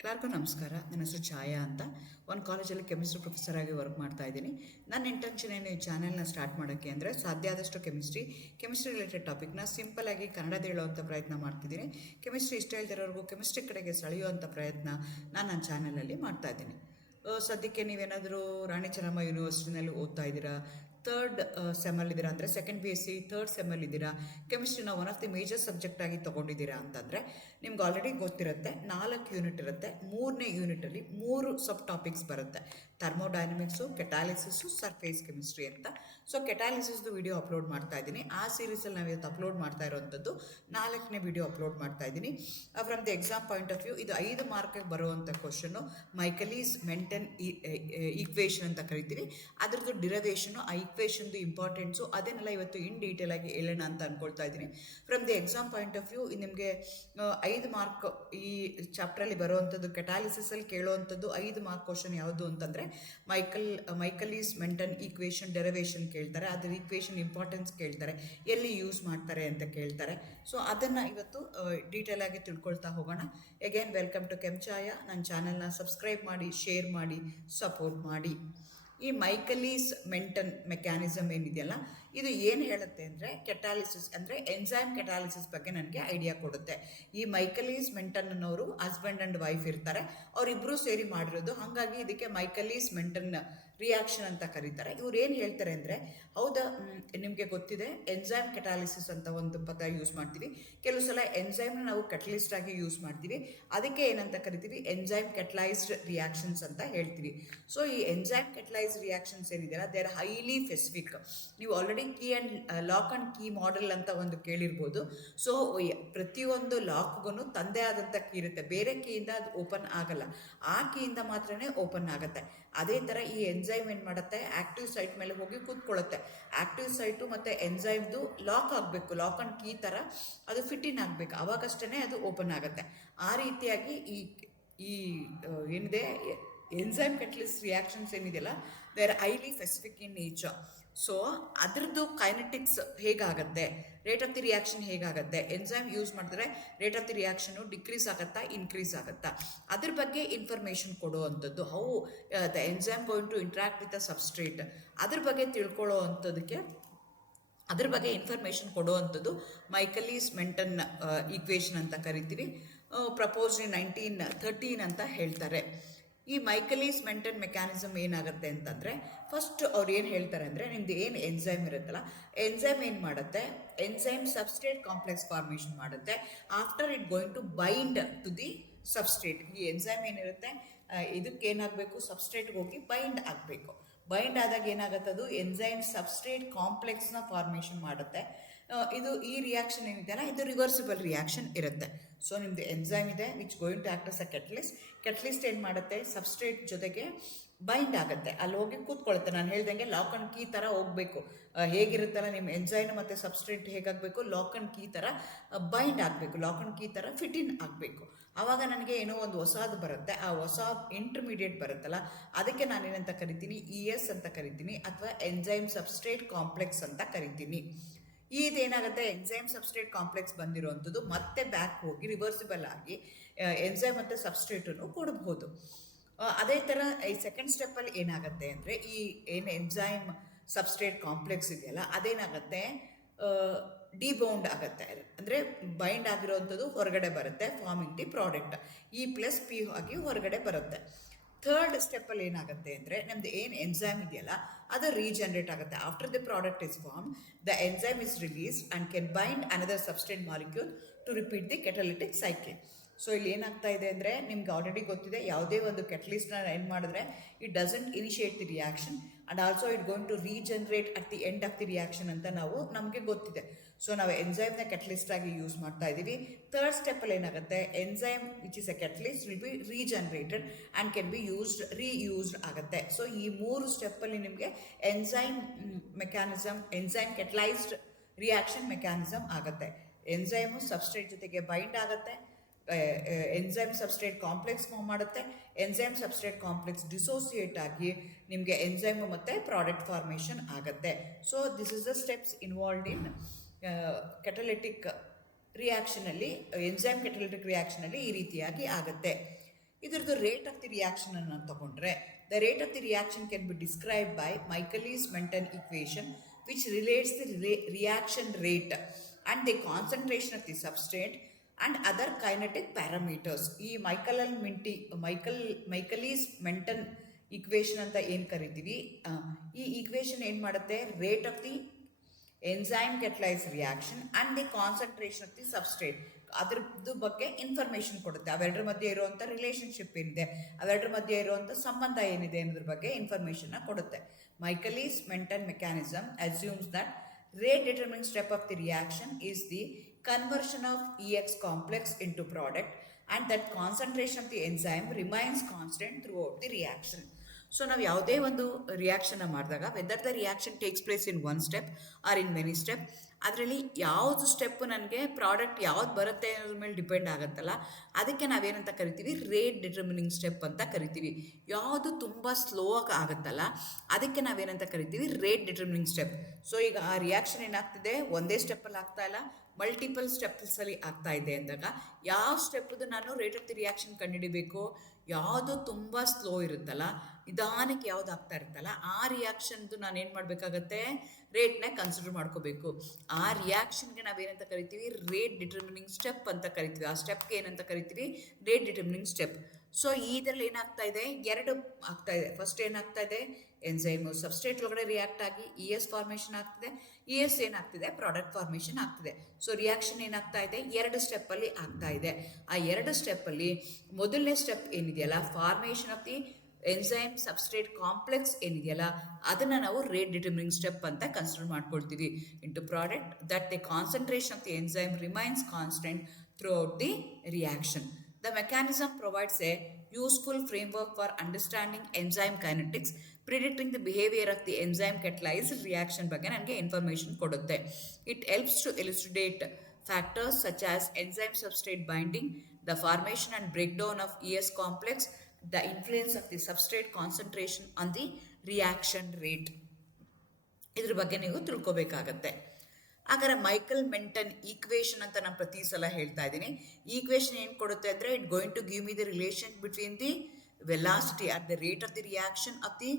ಎಲ್ಲರಿಗೂ ನಮಸ್ಕಾರ. ನನ್ನ ಹೆಸರು ಛಾಯಾ ಅಂತ. ಒಂದು ಕಾಲೇಜಲ್ಲಿ ಕೆಮಿಸ್ಟ್ರಿ ಪ್ರೊಫೆಸರ್ ಆಗಿ ವರ್ಕ್ ಮಾಡ್ತಾ ಇದ್ದೀನಿ. ನನ್ನ ಇಂಟೆನ್ಷನ್ ಏನು ಈ ಚಾನೆಲ್ನ ಸ್ಟಾರ್ಟ್ ಮಾಡೋಕ್ಕೆ ಅಂದರೆ ಸಾಧ್ಯ ಆದಷ್ಟು ಕೆಮಿಸ್ಟ್ರಿ ರಿಲೇಟೆಡ್ ಟಾಪಿಕ್ನ ಸಿಂಪಲಾಗಿ ಕನ್ನಡದ ಹೇಳುವಂಥ ಪ್ರಯತ್ನ ಮಾಡ್ತಿದ್ದೀನಿ. ಕೆಮಿಸ್ಟ್ರಿ ಇಷ್ಟ ಇಲ್ದಿರೋರ್ಗೂ ಕೆಮಿಸ್ಟ್ರಿ ಕಡೆಗೆ ಸೆಳೆಯುವಂಥ ಪ್ರಯತ್ನ ನಾನು ನನ್ನ ಚಾನಲಲ್ಲಿ ಮಾಡ್ತಾ ಇದ್ದೀನಿ. ಸದ್ಯಕ್ಕೆ ನೀವೇನಾದರೂ ರಾಣಿ ಚೆನ್ನಮ್ಮ ಯೂನಿವರ್ಸಿಟಿನಲ್ಲಿ ಓದ್ತಾ ಇದ್ದೀರಾ, ಥರ್ಡ್ ಸೆಮ್ಮಲ್ಲಿದ್ದೀರಾ ಅಂದರೆ ಸೆಕೆಂಡ್ BSc ಥರ್ಡ್ ಸೆಮ್ಮಲ್ಲಿದ್ದೀರಾ, ಕೆಮಿಸ್ಟ್ರಿನ one of the major subject ಆಗಿ ತೊಗೊಂಡಿದ್ದೀರಾ ಅಂತಂದರೆ ನಿಮ್ಗೆ ಆಲ್ರೆಡಿ ಗೊತ್ತಿರುತ್ತೆ 4 ಯೂನಿಟ್ ಇರುತ್ತೆ. 3ನೇ ಯೂನಿಟಲ್ಲಿ 3 ಸಬ್ ಟಾಪಿಕ್ಸ್ ಬರುತ್ತೆ: ಥರ್ಮೋಡೈನಮಿಕ್ಸು, ಕೆಟಾಲಿಸಿಸು, ಸರ್ಫೇಸ್ ಕೆಮಿಸ್ಟ್ರಿ ಅಂತ. ಸೊ ಕೆಟಾಲಿಸಿಸ್ದು ವಿಡಿಯೋ ಅಪ್ಲೋಡ್ ಮಾಡ್ತಾ ಇದ್ದೀನಿ. ಆ ಸೀರೀಸಲ್ಲಿ ನಾವು ಇವತ್ತು ಅಪ್ಲೋಡ್ ಮಾಡ್ತಾ ಇರೋವಂಥದ್ದು 4ನೇ ವಿಡಿಯೋ ಅಪ್ಲೋಡ್ ಮಾಡ್ತಾ ಇದ್ದೀನಿ. From the exam point of view ಇದು 5 ಮಾರ್ಕಿಗೆ ಬರುವಂಥ ಕ್ವಶನ್ನು. ಮೈಕಲೀಸ್ ಮೆಂಟನ್ ಈಕ್ವೇಷನ್ ಅಂತ ಕರಿತೀವಿ. ಅದರದ್ದು ಡಿರವೇಷನು, ಆ ಈಕ್ವೇಷನ್ದು ಇಂಪಾರ್ಟೆನ್ಸು ಅದನ್ನೆಲ್ಲ ಇವತ್ತು ಇನ್ ಡೀಟೇಲ್ ಆಗಿ ಹೇಳೋಣ ಅಂತ ಅಂದ್ಕೊಳ್ತಾ ಇದ್ದೀನಿ. From the exam point of view ನಿಮಗೆ 5 ಮಾರ್ಕ್ ಈ ಚಾಪ್ಟ್ರಲ್ಲಿ ಬರುವಂಥದ್ದು, ಕೆಟಾಲಿಸಿಸಲ್ಲಿ ಕೇಳುವಂಥದ್ದು 5 ಮಾರ್ಕ್ ಕ್ವಶನ್ ಯಾವುದು ಅಂತಂದರೆ ಮೈಕಲೀಸ್ ಮೆಂಟನ್ ಈಕ್ವೇಷನ್ ಡೆರಿವೇಷನ್ ಕೇಳ್ತಾರೆ, ಅದರ ಈಕ್ವೇಷನ್ ಇಂಪಾರ್ಟೆನ್ಸ್ ಕೇಳ್ತಾರೆ, ಎಲ್ಲಿ ಯೂಸ್ ಮಾಡ್ತಾರೆ ಅಂತ ಕೇಳ್ತಾರೆ. ಸೊ ಅದನ್ನು ಇವತ್ತು ಡೀಟೇಲ್ ಆಗಿ ತಿಳ್ಕೊಳ್ತಾ ಹೋಗೋಣ. Again welcome to Kenchaya. ನನ್ನ ಚಾನಲ್ನ ಸಬ್ಸ್ಕ್ರೈಬ್ ಮಾಡಿ, ಶೇರ್ ಮಾಡಿ, ಸಪೋರ್ಟ್ ಮಾಡಿ. ಈ ಮೈಕಲೀಸ್ ಮೆಂಟನ್ ಮೆಕ್ಯಾನಿಸಮ್ ಏನಿದೆಯಲ್ಲ, ಇದು ಏನು ಹೇಳುತ್ತೆ ಅಂದರೆ ಕೆಟಾಲಿಸಿಸ್ ಅಂದರೆ ಎನ್ಸೈಮ್ ಕೆಟಾಲಿಸಿಸ್ ಬಗ್ಗೆ ನನಗೆ ಐಡಿಯಾ ಕೊಡುತ್ತೆ. ಈ ಮೈಕಲೀಸ್ ಮೆಂಟನ್ ಅನ್ನೋರು ಹಸ್ಬೆಂಡ್ ಆ್ಯಂಡ್ ವೈಫ್ ಇರ್ತಾರೆ, ಅವರಿಬ್ಬರು ಸೇರಿ ಮಾಡಿರೋದು. ಹಾಗಾಗಿ ಇದಕ್ಕೆ ಮೈಕಲೀಸ್ ಮೆಂಟನ್ ರಿಯಾಕ್ಷನ್ ಅಂತ ಕರೀತಾರೆ. ಇವ್ರು ಏನು ಹೇಳ್ತಾರೆ ಅಂದರೆ, ಹೌದಾ, ನಿಮಗೆ ಗೊತ್ತಿದೆ ಎನ್ಸೈಮ್ ಕೆಟಾಲಿಸಿಸ್ ಅಂತ ಒಂದು ಪದ ಯೂಸ್ ಮಾಡ್ತೀವಿ. ಕೆಲವು ಸಲ ಎನ್ಸೈಮ್ನ ನಾವು ಕೆಟಲಿಸ್ಟ್ ಆಗಿ ಯೂಸ್ ಮಾಡ್ತೀವಿ. ಅದಕ್ಕೆ ಏನಂತ ಕರಿತೀವಿ, ಎನ್ಸೈಮ್ ಕೆಟಲೈಸ್ಡ್ ರಿಯಾಕ್ಷನ್ಸ್ ಅಂತ ಹೇಳ್ತೀವಿ. ಸೊ ಈ ಎನ್ಸೈಮ್ ಕೆಟಲೈಸ್ಡ್ ರಿಯಾಕ್ಷನ್ಸ್ ಏನಿದೆಯಲ್ಲ, ದೇ ಆರ್ ಹೈಲಿ ಸ್ಪೆಸಿಫಿಕ್. ನೀವು already key and lock and key model ಅಂತ ಒಂದು ಕೇಳಿರ್ಬೋದು. ಸೊ ಪ್ರತಿಯೊಂದು ಲಾಕ್ಗೂ ತಂದೆ ಆದಂಥ ಕೀ ಇರುತ್ತೆ. ಬೇರೆ ಕೀಯಿಂದ ಅದು ಓಪನ್ ಆಗಲ್ಲ, ಆ ಕೀಯಿಂದ ಮಾತ್ರನೇ ಓಪನ್ ಆಗುತ್ತೆ. ಅದೇ ಥರ ಈ ಎನ್ಸೈಮ್ ಏನು ಮಾಡುತ್ತೆ, ಆ್ಯಕ್ಟಿವ್ ಸೈಟ್ ಮೇಲೆ ಹೋಗಿ ಕೂತ್ಕೊಳ್ಳುತ್ತೆ. ಆ್ಯಕ್ಟಿವ್ ಸೈಟು ಮತ್ತು ಎನ್ಸೈಮ್ದು ಲಾಕ್ ಆಗಬೇಕು, ಲಾಕ್ ಆ್ಯಂಡ್ ಕೀ ಥರ ಅದು ಫಿಟ್ ಇನ್ ಆಗಬೇಕು, ಆವಾಗಷ್ಟೇ ಅದು ಓಪನ್ ಆಗುತ್ತೆ. ಆ ರೀತಿಯಾಗಿ ಈ ಏನಿದೆ ಎನ್ಸೈಮ್ ಕೆಟಲಿಸ್ಟ್ ರಿಯಾಕ್ಷನ್ಸ್ ಏನಿದೆಯಲ್ಲ, they are highly specific in nature. So ಅದ್ರದ್ದು ಕೈನೆಟಿಕ್ಸ್ ಹೇಗಾಗುತ್ತೆ, ರೇಟ್ ಆಫ್ ದಿ ರಿಯಾಕ್ಷನ್ ಹೇಗಾಗುತ್ತೆ, ಎನ್ಸೈಮ್ ಯೂಸ್ ಮಾಡಿದ್ರೆ rate of the reaction decrease ಆಗುತ್ತಾ, ಇನ್ಕ್ರೀಸ್ ಆಗುತ್ತಾ, ಅದ್ರ ಬಗ್ಗೆ ಇನ್ಫಾರ್ಮೇಷನ್ ಕೊಡುವಂಥದ್ದು. How the enzyme going to interact with the substrate, ಅದ್ರ ಬಗ್ಗೆ ತಿಳ್ಕೊಳ್ಳೋ ಅಂಥದಕ್ಕೆ, ಅದ್ರ ಬಗ್ಗೆ ಇನ್ಫಾರ್ಮೇಷನ್ ಕೊಡುವಂಥದ್ದು ಮೈಕಲೀಸ್ ಮೆಂಟನ್ ಈಕ್ವೇಷನ್ ಅಂತ ಕರಿತೀವಿ. ಪ್ರಪೋಸ್ಡ್ ಇನ್ 1913 ಅಂತ ಹೇಳ್ತಾರೆ. ಈ ಮೈಕಲೀಸ್ ಮೆಂಟನ್ ಮೆಕ್ಯಾನಿಸಮ್ ಏನಾಗುತ್ತೆ ಅಂತಂದರೆ, ಫಸ್ಟ್ ಅವ್ರು ಏನು ಹೇಳ್ತಾರೆ ಅಂದರೆ, ನಿಮ್ದು ಏನು ಎನ್ಸೈಮ್ ಇರುತ್ತಲ್ಲ, ಎನ್ಸೈಮ್ ಏನು ಮಾಡುತ್ತೆ, ಎನ್ಸೈಮ್ ಸಬ್ಸ್ಟ್ರೇಟ್ ಕಾಂಪ್ಲೆಕ್ಸ್ ಫಾರ್ಮೇಷನ್ ಮಾಡುತ್ತೆ. After it going to bind to the substrate, ಈ ಎನ್ಸೈಮ್ ಏನಿರುತ್ತೆ ಇದಕ್ಕೆ ಏನಾಗಬೇಕು, ಸಬ್ಸ್ಟ್ರೇಟ್ಗೆ ಹೋಗಿ ಬೈಂಡ್ ಆಗಬೇಕು. ಬೈಂಡ್ ಆದಾಗ ಏನಾಗುತ್ತೆ, ಅದು ಎನ್ಸೈಮ್ ಸಬ್ಸ್ಟ್ರೇಟ್ ಕಾಂಪ್ಲೆಕ್ಸ್ನ ಫಾರ್ಮೇಷನ್ ಮಾಡುತ್ತೆ. ಈ ರಿಯಾಕ್ಷನ್ ಏನಿದೆಯಲ್ಲ, ಇದು ರಿವರ್ಸಿಬಲ್ ರಿಯಾಕ್ಷನ್ ಇರುತ್ತೆ. ಸೊ ನಿಮ್ಮದು ಎನ್ಸೈಮ್ ಇದೆ which going to act as a catalyst ಏನು ಮಾಡುತ್ತೆ, ಸಬ್ಸ್ಟ್ರೇಟ್ ಜೊತೆಗೆ ಬೈಂಡ್ ಆಗುತ್ತೆ, ಅಲ್ಲಿ ಹೋಗಿ ಕೂತ್ಕೊಳ್ಳುತ್ತೆ. ನಾನು ಹೇಳ್ದಂಗೆ ಲಾಕ್ ಆ್ಯಂಡ್ ಕೀ ಥರ ಹೋಗಬೇಕು. ಹೇಗಿರುತ್ತಲ್ಲ ನಿಮ್ಮ ಎನ್ಸೈಮ್ ಮತ್ತು ಸಬ್ಸ್ಟ್ರೇಟ್ ಹೇಗಾಗಬೇಕು, ಲಾಕ್ ಆ್ಯಂಡ್ ಕೀ ಥರ ಬೈಂಡ್ ಆಗಬೇಕು, ಲಾಕ್ ಆ್ಯಂಡ್ ಕೀ ಥರ ಫಿಟ್ ಇನ್ ಆಗಬೇಕು. ಆವಾಗ ನನಗೆ ಏನೋ ಒಂದು ಹೊಸದು ಬರುತ್ತೆ, ಆ ಹೊಸ ಇಂಟರ್ಮೀಡಿಯೇಟ್ ಬರುತ್ತಲ್ಲ, ಅದಕ್ಕೆ ನಾನೇನಂತ ಕರಿತೀನಿ, ES ಅಂತ ಕರಿತೀನಿ, ಅಥವಾ ಎನ್ಸೈಮ್ ಸಬ್ಸ್ಟ್ರೇಟ್ ಕಾಂಪ್ಲೆಕ್ಸ್ ಅಂತ ಕರಿತೀನಿ. ಇದೇನಾಗುತ್ತೆ, ಎನ್ಸೈಮ್ ಸಬ್ಸ್ಟ್ರೇಟ್ ಕಾಂಪ್ಲೆಕ್ಸ್ ಬಂದಿರೋವಂಥದ್ದು ಮತ್ತೆ ಬ್ಯಾಕ್ ಹೋಗಿ ರಿವರ್ಸಿಬಲ್ ಆಗಿ ಎನ್ಸೈಮ್ ಮತ್ತು ಸಬ್ಸ್ಟ್ರೇಟನ್ನು ಕೊಡಬಹುದು. ಅದೇ ಥರ ಈ ಸೆಕೆಂಡ್ ಸ್ಟೆಪ್ಪಲ್ಲಿ ಏನಾಗುತ್ತೆ ಅಂದರೆ, ಈ ಏನು ಎನ್ಸೈಮ್ ಸಬ್ಸ್ಟ್ರೇಟ್ ಕಾಂಪ್ಲೆಕ್ಸ್ ಇದೆಯಲ್ಲ, ಅದೇನಾಗುತ್ತೆ, ಡಿಬೌಂಡ್ ಆಗುತ್ತೆ. ಅಂದರೆ ಬೈಂಡ್ ಆಗಿರೋವಂಥದ್ದು ಹೊರಗಡೆ ಬರುತ್ತೆ, ಫಾರ್ಮಿಂಗ್ ದಿ ಪ್ರಾಡಕ್ಟ್ E+P ಆಗಿ ಹೊರಗಡೆ ಬರುತ್ತೆ. ಥರ್ಡ್ ಸ್ಟೆಪ್ಪಲ್ಲಿ ಏನಾಗುತ್ತೆ ಅಂದರೆ, ನಮ್ಮದು ಏನು ಎನ್ಸೈಮ್ ಇದೆಯಲ್ಲ ಅದು ರೀಜನ್ರೇಟ್ ಆಗುತ್ತೆ. After the product is form, the enzyme is released and can bind another substrate molecule to repeat the catalytic cycling. So ಇಲ್ಲಿ ಏನಾಗ್ತಾ ಇದೆ ಅಂದರೆ, ನಿಮ್ಗೆ ಆಲ್ರೆಡಿ ಗೊತ್ತಿದೆ, ಯಾವುದೇ ಒಂದು ಕೆಟಲಿಸ್ಟ್ನ ಏನು ಮಾಡಿದ್ರೆ it doesn't initiate the reaction and also it going to regenerate at the end of the reaction ಅಂತ ನಮಗೆ ಗೊತ್ತಿದೆ. ಸೊ ನಾವು ಎನ್ಸೈಮ್ನ ಕೆಟಲಿಸ್ಟ್ ಆಗಿ ಯೂಸ್ ಮಾಡ್ತಾ ಇದ್ದೀವಿ. ಥರ್ಡ್ ಸ್ಟೆಪ್ಪಲ್ಲಿ ಏನಾಗುತ್ತೆ, enzyme which is a catalyst will be regenerated and can be reused ಆಗುತ್ತೆ. ಸೊ ಈ 3 ಸ್ಟೆಪ್ಪಲ್ಲಿ ನಿಮಗೆ enzyme mechanism, enzyme catalysed reaction mechanism ಆಗುತ್ತೆ. ಎನ್ಸೈಮು ಸಬ್ಸ್ಟ್ರೇಟ್ ಜೊತೆಗೆ ಬೈಂಡ್ ಆಗುತ್ತೆ, ಎನ್ಸೈಮ್ ಸಬ್ಸ್ಟ್ರೇಟ್ ಕಾಂಪ್ಲೆಕ್ಸ್ ಫಾರ್ಮ್ ಮಾಡುತ್ತೆ, ಎನ್ಸೈಮ್ ಸಬ್ಸ್ಟ್ರೇಟ್ ಕಾಂಪ್ಲೆಕ್ಸ್ ಡಿಸೋಸಿಯೇಟ್ ಆಗಿ ನಿಮಗೆ ಎನ್ಸೈಮು ಮತ್ತು ಪ್ರಾಡಕ್ಟ್ ಫಾರ್ಮೇಷನ್ ಆಗುತ್ತೆ. So this is the steps involved in catalytic ರಿಯಾಕ್ಷನಲ್ಲಿ, ಎನ್ಸೈಮ್ ಕೆಟಲಿಟಿಕ್ ರಿಯಾಕ್ಷನಲ್ಲಿ ಈ ರೀತಿಯಾಗಿ ಆಗುತ್ತೆ. ಇದ್ರದ್ದು ರೇಟ್ ಆಫ್ ದಿ ರಿಯಾಕ್ಷನ್ ಅನ್ನು ತಗೊಂಡ್ರೆ the rate of the reaction can be describe by Michaelis Menten equation which relates the reaction rate and the concentration of the substrate and other kinetic parameters. ಈ Michaelis Menten equation ಅಂತ ಏನು ಕರಿತೀವಿ, ಈ equation ಏನು ಮಾಡುತ್ತೆ, rate of the enzyme catalyse reaction and the concentration of the substrate ಅದ್ರದ್ದು ಬಗ್ಗೆ information ಕೊಡುತ್ತೆ. ಅವೆರಡರ ಮಧ್ಯೆ ಇರುವಂಥ ರಿಲೇಷನ್ಶಿಪ್ ಏನಿದೆ, ಅವೆರಡರ ಮಧ್ಯೆ ಇರುವಂಥ ಸಂಬಂಧ ಏನಿದೆ ಅನ್ನೋದ್ರ ಬಗ್ಗೆ ಇನ್ಫಾರ್ಮೇಷನ್ನ ಕೊಡುತ್ತೆ. Michaelis Menten mechanism assumes that rate determining step of the reaction is the conversion of EX complex into product and that concentration of the enzyme remains constant throughout the reaction. So ನಾವು ಯಾವುದೇ ಒಂದು ರಿಯಾಕ್ಷನ್ನ ಮಾಡಿದಾಗ whether the reaction takes place in one step or in many step, ಅದರಲ್ಲಿ ಯಾವುದು step ನನಗೆ product ಯಾವ್ದು ಬರುತ್ತೆ ಅನ್ನೋದ್ರ ಮೇಲೆ ಡಿಪೆಂಡ್ ಆಗುತ್ತಲ್ಲ, ಅದಕ್ಕೆ ನಾವೇನಂತ ಕರಿತೀವಿ, ರೇಟ್ ಡಿಟರ್ಮಿನಿಂಗ್ ಸ್ಟೆಪ್ ಅಂತ ಕರಿತೀವಿ. ಯಾವುದು ತುಂಬ ಸ್ಲೋ ಆಗುತ್ತಲ್ಲ ಅದಕ್ಕೆ ನಾವೇನಂತ ಕರಿತೀವಿ, ರೇಟ್ ಡಿಟರ್ಮಿನಿಂಗ್ ಸ್ಟೆಪ್. ಸೊ ಈಗ ಆ ರಿಯಾಕ್ಷನ್ ಏನಾಗ್ತಿದೆ, ಒಂದೇ ಸ್ಟೆಪ್ಪಲ್ಲಿ ಆಗ್ತಾ ಇಲ್ಲ, ಮಲ್ಟಿಪಲ್ ಸ್ಟೆಪ್ಸಲ್ಲಿ ಆಗ್ತಾ ಇದೆ ಅಂದಾಗ ಯಾವ ಸ್ಟೆಪ್ಪದು ನಾನು ರೇಟ್ ಆಫ್ ದಿ ರಿಯಾಕ್ಷನ್ ಕಂಡುಹಿಡಿಬೇಕು, ಯಾವುದು ತುಂಬ ಸ್ಲೋ ಇರುತ್ತಲ್ಲ, ನಿಧಾನಕ್ಕೆ ಯಾವ್ದು ಆಗ್ತಾ ಇರುತ್ತಲ್ಲ ಆ ರಿಯಾಕ್ಷನ್ದು ನಾನು ಏನು ಮಾಡಬೇಕಾಗತ್ತೆ, ರೇಟ್ನ ಕನ್ಸಿಡರ್ ಮಾಡ್ಕೋಬೇಕು. ಆ ರಿಯಾಕ್ಷನ್ಗೆ ನಾವೇನಂತ ಕರಿತೀವಿ, ರೇಟ್ ಡಿಟರ್ಮಿನಿಂಗ್ ಸ್ಟೆಪ್ ಅಂತ ಕರಿತೀವಿ. ಆ ಸ್ಟೆಪ್ಗೆ ಏನಂತ ಕರಿತೀವಿ, ರೇಟ್ ಡಿಟರ್ಮಿನಿಂಗ್ ಸ್ಟೆಪ್. ಸೊ ಇದರಲ್ಲಿ ಏನಾಗ್ತಾ ಇದೆ, ಎರಡು ಆಗ್ತಾ ಇದೆ. ಫಸ್ಟ್ ಏನಾಗ್ತಾ ಇದೆ, ಎಂಜೈಮು ಸಬ್ಸ್ಟ್ರೇಟ್ ಒಳಗಡೆ ರಿಯಾಕ್ಟ್ ಆಗಿ ES ಫಾರ್ಮೇಷನ್ ಆಗ್ತಿದೆ, ES ಏನಾಗ್ತಿದೆ, ಪ್ರಾಡಕ್ಟ್ ಫಾರ್ಮೇಷನ್ ಆಗ್ತಿದೆ. ಸೊ ರಿಯಾಕ್ಷನ್ ಏನಾಗ್ತಾ ಇದೆ, ಎರಡು ಸ್ಟೆಪ್ಪಲ್ಲಿ ಆಗ್ತಾ ಇದೆ. ಆ ಎರಡು ಸ್ಟೆಪ್ಪಲ್ಲಿ ಮೊದಲನೇ ಸ್ಟೆಪ್ ಏನಿದೆಯಲ್ಲ, formation of the enzyme substrate complex ಏನಿದೆಯಲ್ಲ ಅದನ್ನು ನಾವು ರೇಟ್ ಡಿಟರ್ಮಿನಿಂಗ್ ಸ್ಟೆಪ್ ಅಂತ ಕನ್ಸಿಡರ್ ಮಾಡ್ಕೊಳ್ತೀವಿ. Into product that the concentration of the enzyme remains constant through out the reaction. The mechanism provides a useful framework for understanding enzyme kinetics, predicting the behavior of the enzyme catalyzed reaction ಬಗ್ಗೆ ನನಗೆ information ಕೊಡುತ್ತೆ. It helps to elucidate factors such as enzyme substrate binding, the formation and breakdown of ES complex, the influence of the substrate concentration on the reaction rate. ಇದ್ರ ಬಗ್ಗೆ ನೀವು ತಿಳ್ಕೊಬೇಕಾಗತ್ತೆ. ಹಾಗಾದ್ರೆ Michael Menten equation ಅಂತ ನಾನು ಪ್ರತಿ ಸಲ ಹೇಳ್ತಾ ಇದ್ದೀನಿ. ಈಕ್ವೇಷನ್ ಏನು ಕೊಡುತ್ತೆ ಅಂದರೆ, it going to give me the relation between the velocity at the rate of the reaction of the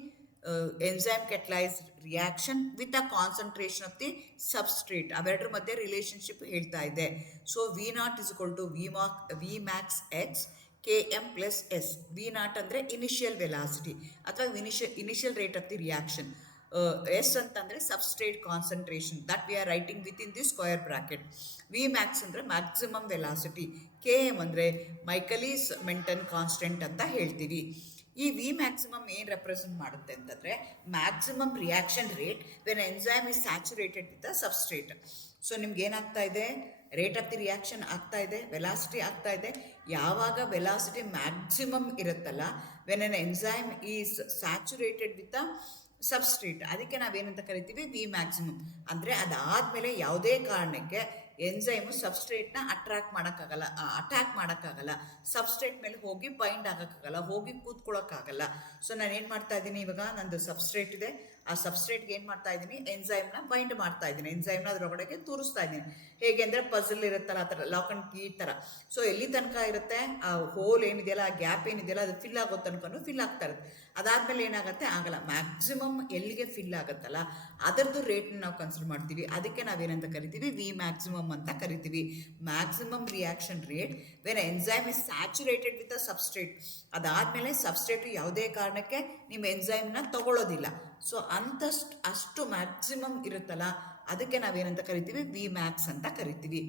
enzyme catalysed reaction with the concentration of the substrate, ಅವೆರಡರ ಮಧ್ಯೆ ರಿಲೇಷನ್ಶಿಪ್ ಹೇಳ್ತಾ ಇದೆ. So V0 is equal to V max X Km plus S. V0 ಅಂದರೆ initial velocity ಅಥವಾ initial rate of the reaction. S ಅಂತಂದರೆ substrate concentration, that we are writing with in the square bracket. V Max ಅಂದರೆ maximum velocity, Km ಅಂದರೆ ಮೈಕಲೀಸ್ Menten constant ಅಂತ ಹೇಳ್ತೀವಿ. ಈ V maximum ಏನು represent ಮಾಡುತ್ತೆ ಅಂತಂದರೆ, maximum reaction rate when enzyme is saturated with the substrate. So ನಿಮ್ಗೆ ಏನಾಗ್ತಾ ಇದೆ, ರೇಟ್ ಆಫ್ ದಿ ರಿಯಾಕ್ಷನ್ ಆಗ್ತಾ ಇದೆ, ವೆಲಾಸಿಟಿ ಆಗ್ತಾ ಇದೆ. ಯಾವಾಗ ವೆಲಾಸಿಟಿ ಮ್ಯಾಕ್ಸಿಮಮ್ ಇರುತ್ತಲ್ಲ, when N enzyme is saturated with the substrate, ಅದಕ್ಕೆ ನಾವೇನಂತ ಕರಿತೀವಿ, ವಿ ಮ್ಯಾಕ್ಸಿಮಮ್. ಅಂದರೆ ಅದಾದಮೇಲೆ ಯಾವುದೇ ಕಾರಣಕ್ಕೆ ಎಂಜೈಮು ಸಬ್ಸ್ಟ್ರೇಟ್ನ ಅಟ್ಯಾಕ್ ಮಾಡೋಕ್ಕಾಗಲ್ಲ, ಸಬ್ಸ್ಟ್ರೇಟ್ ಮೇಲೆ ಹೋಗಿ ಬೈಂಡ್ ಆಗೋಕ್ಕಾಗಲ್ಲ, ಹೋಗಿ ಕೂತ್ಕೊಳ್ಳೋಕ್ಕಾಗಲ್ಲ. ಸೊ ನಾನು ಏನು ಮಾಡ್ತಾ ಇದ್ದೀನಿ, ಇವಾಗ ನಂದು ಸಬ್ಸ್ಟ್ರೇಟ್ ಇದೆ, ಆ ಸಬ್ಸ್ಟ್ರೇಟ್ಗೆ ಏನು ಮಾಡ್ತಾ ಇದ್ದೀನಿ, ಎಂಜೈಮ್ನ ಬೈಂಡ್ ಮಾಡ್ತಾ ಇದ್ದೀನಿ, ಎಂಜೈಮ್ನ ಅದರೊಳಗಡೆಗೆ ತೂರಿಸ್ತಾ ಇದ್ದೀನಿ. ಹೇಗೆ ಅಂದರೆ ಪಝಲ್ ಇರುತ್ತಲ್ಲ ಆ ಥರ, ಲಾಕ್ ಆ್ಯಂಡ್ ಕೀ ಥರ. ಸೊ ಎಲ್ಲಿ ತನಕ ಇರುತ್ತೆ, ಆ ಹೋಲ್ ಏನಿದೆಯಲ್ಲ, ಆ ಗ್ಯಾಪ್ ಏನಿದೆಯಲ್ಲ, ಅದು ಫಿಲ್ ಆಗೋ ತನಕ ಫಿಲ್ ಆಗ್ತಾ ಇರುತ್ತೆ. ಅದಾದಮೇಲೆ ಏನಾಗುತ್ತೆ, ಆಗಲ್ಲ. ಮ್ಯಾಕ್ಸಿಮಮ್ ಎಲ್ಲಿಗೆ ಫಿಲ್ ಆಗುತ್ತಲ್ಲ ಅದರದ್ದು ರೇಟ್ನ ನಾವು ಕನ್ಸಿಡರ್ ಮಾಡ್ತೀವಿ. ಅದಕ್ಕೆ ನಾವೇನಂತ ಕರಿತೀವಿ, ವಿ ಮ್ಯಾಕ್ಸಿಮಮ್ ಅಂತ ಕರಿತೀವಿ. Maximum reaction rate when enzyme is saturated with a substrate. ಅದಾದಮೇಲೆ ಸಬ್ಸ್ಟ್ರೇಟು ಯಾವುದೇ ಕಾರಣಕ್ಕೆ ನಿಮ್ಮ ಎಂಜೈಮ್ನ ತಗೊಳ್ಳೋದಿಲ್ಲ. ಸೊ ಅಷ್ಟು ಮ್ಯಾಕ್ಸಿಮಮ್ ಇರುತ್ತಲ್ಲ, ಅದಕ್ಕೆ ನಾವೇನಂತ ಕರಿತೀವಿ, ವಿ ಮ್ಯಾಕ್ಸ್ ಅಂತ ಕರಿತೀವಿ.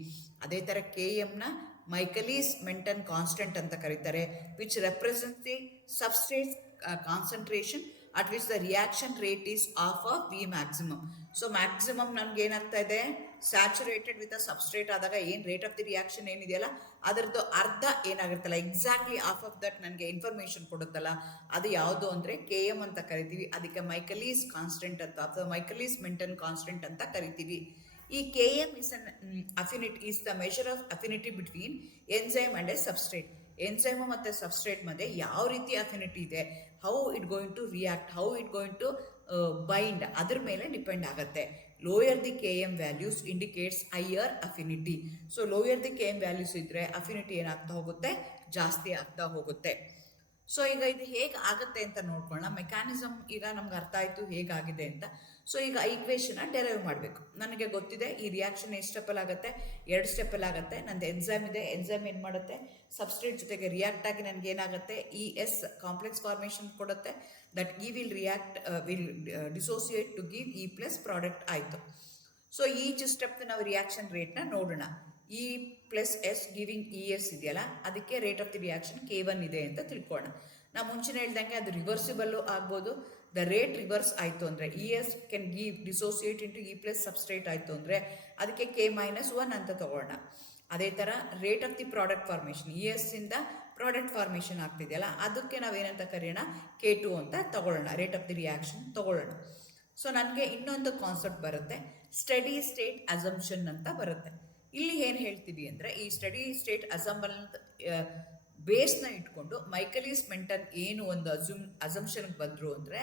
ಅದೇ ಥರ Kmನ ಮೈಕಲೀಸ್ ಮೆಂಟನ್ ಕಾನ್ಸ್ಟೆಂಟ್ ಅಂತ ಕರೀತಾರೆ, which represents the substrate concentration at which the reaction rate is half a V maximum. So maximum ನನಗೆ ಏನಾಗ್ತಾ ಇದೆ, ಸ್ಯಾಚುರೇಟೆಡ್ ವಿತ್ ಅ ಸಬ್ಸ್ಟ್ರೇಟ್ ಆದಾಗ ಏನು ರೇಟ್ ಆಫ್ ದಿ ರಿಯಾಕ್ಷನ್ ಏನಿದೆಯಲ್ಲ ಅದರದ್ದು ಅರ್ಧ ಏನಾಗಿರುತ್ತಲ್ಲ, ಎಕ್ಸಾಕ್ಟ್ಲಿ ಆಫ್ ಆಫ್ ದಟ್ ನನಗೆ ಇನ್ಫಾರ್ಮೇಷನ್ ಕೊಡುತ್ತಲ್ಲ, ಅದು ಯಾವುದು ಅಂದರೆ Km ಅಂತ ಕರಿತೀವಿ. ಅದಕ್ಕೆ ಮೈಕಲೀಸ್ ಕಾನ್ಸ್ಟೆಂಟ್ ಅಂತ ಅಥವಾ ಮೈಕಲೀಸ್ ಮೆಂಟನ್ ಕಾನ್ಸ್ಟೆಂಟ್ ಅಂತ ಕರಿತೀವಿ. ಈ Km is an affinity, is the measure of affinity between enzyme and a substrate. Enzyme ಮತ್ತು ಸಬ್ಸ್ಟ್ರೇಟ್ ಮಧ್ಯೆ ಯಾವ ರೀತಿ ಅಫಿನಿಟಿ ಇದೆ, how it going to react, how it going to bind, ಅದ್ರ ಮೇಲೆ ಡಿಪೆಂಡ್ ಆಗುತ್ತೆ. Lower the K M values indicates higher affinity. So lower the K M values ಇದ್ದರೆ affinity ಏನಾಗ್ತಾ ಹೋಗುತ್ತೆ, ಜಾಸ್ತಿ ಆಗ್ತಾ ಹೋಗುತ್ತೆ. ಸೊ ಈಗ ಇದು ಹೇಗೆ ಆಗುತ್ತೆ ಅಂತ ನೋಡ್ಕೊಳ್ಳೋಣ. ಮೆಕ್ಯಾನಿಸಮ್ ಈಗ ನಮ್ಗೆ ಅರ್ಥ ಆಯಿತು ಹೇಗಾಗಿದೆ ಅಂತ. ಸೊ ಈಗ ಈಕ್ವೇಷನ್ನ ಡೆರೈವ್ ಮಾಡಬೇಕು. ನನಗೆ ಗೊತ್ತಿದೆ ಈ ರಿಯಾಕ್ಷನ್ ಎಷ್ಟು ಸ್ಟೆಪ್ಪಲ್ಲಿ ಆಗುತ್ತೆ, 2 ಸ್ಟೆಪ್ಪಲ್ಲಿ ಆಗುತ್ತೆ. ನಂದು ಎನ್ಸೈಮ್ ಇದೆ, ಎನ್ಸೈಮ್ ಏನು ಮಾಡುತ್ತೆ, ಸಬ್ಸ್ಟ್ರೇಟ್ ಜೊತೆಗೆ ರಿಯಾಕ್ಟ್ ಆಗಿ ನನಗೆ ಏನಾಗುತ್ತೆ, ES ಕಾಂಪ್ಲೆಕ್ಸ್ ಫಾರ್ಮೇಷನ್ ಕೊಡುತ್ತೆ. That E will react will dissociate to give E plus product ಆಯಿತು. ಸೊ ಈಚ್ ಸ್ಟೆಪ್ ನಾವು ರಿಯಾಕ್ಷನ್ ರೇಟ್ನ ನೋಡೋಣ. E plus S giving ES ಇದೆಯಲ್ಲ, ಅದಕ್ಕೆ rate of the reaction K1 ಇದೆ ಅಂತ ತಿಳ್ಕೊಳ್ಳೋಣ. ನಾವು ಮುಂಚೆನೇ ಹೇಳ್ದಂಗೆ ಅದು ರಿವರ್ಸಿಬಲ್ಲು ಆಗ್ಬೋದು. ದ ರೇಟ್ ರಿವರ್ಸ್ ಆಯಿತು ಅಂದರೆ ES can give dissociate into E plus substrate ಆಯಿತು ಅಂದರೆ ಅದಕ್ಕೆ K-1 ಅಂತ ತಗೊಳ್ಳೋಣ. ಅದೇ ಥರ rate of the product formation, ES ಇಂದ ಪ್ರಾಡಕ್ಟ್ ಫಾರ್ಮೇಷನ್ ಆಗ್ತಿದೆಯಲ್ಲ, ಅದಕ್ಕೆ ನಾವೇನಂತ ಕರೆಯೋಣ, K2 ಅಂತ ತಗೊಳ್ಳೋಣ. ರೇಟ್ ಆಫ್ ದಿ ರಿಯಾಕ್ಷನ್ ತಗೊಳ್ಳೋಣ. ಸೊ ನನಗೆ ಇನ್ನೊಂದು ಕಾನ್ಸೆಪ್ಟ್ ಬರುತ್ತೆ, ಸ್ಟಡಿ ಸ್ಟೇಟ್ ಅಸಂಪ್ಷನ್ ಅಂತ ಬರುತ್ತೆ. ಇಲ್ಲಿ ಏನು ಹೇಳ್ತೀವಿ ಅಂದರೆ, ಈ ಸ್ಟಡಿ ಸ್ಟೇಟ್ ಅಸಂಬಲ್ ಬೇಸ್ನ ಇಟ್ಕೊಂಡು ಮೈಕಲಿಸ್ ಮೆಂಟನ್ ಏನು ಒಂದು ಅಸಂಪ್ಷನ್ಗೆ ಬಂದರು ಅಂದರೆ,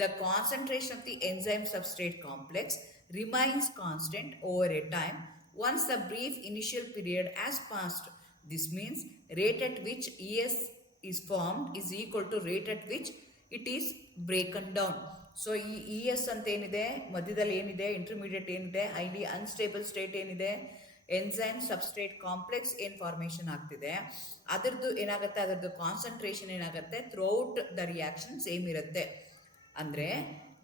the concentration of the enzyme substrate complex remains constant over A time once the brief initial period has passed. This means rate at which ES is formed is equal to rate at which it is broken down. So ಈ ES ಅಂತ ಏನಿದೆ, ಮಧ್ಯದಲ್ಲಿ ಏನಿದೆ, intermediate ಏನಿದೆ, highly unstable state ಏನಿದೆ, enzyme substrate complex ಏನು formation ಆಗ್ತಿದೆ, ಅದರದ್ದು ಏನಾಗುತ್ತೆ, ಅದರದ್ದು ಕಾನ್ಸಂಟ್ರೇಷನ್ ಏನಾಗುತ್ತೆ, ಥ್ರೂಔಟ್ ದ ರಿಯಾಕ್ಷನ್ ಸೇಮ್ ಇರುತ್ತೆ. ಅಂದರೆ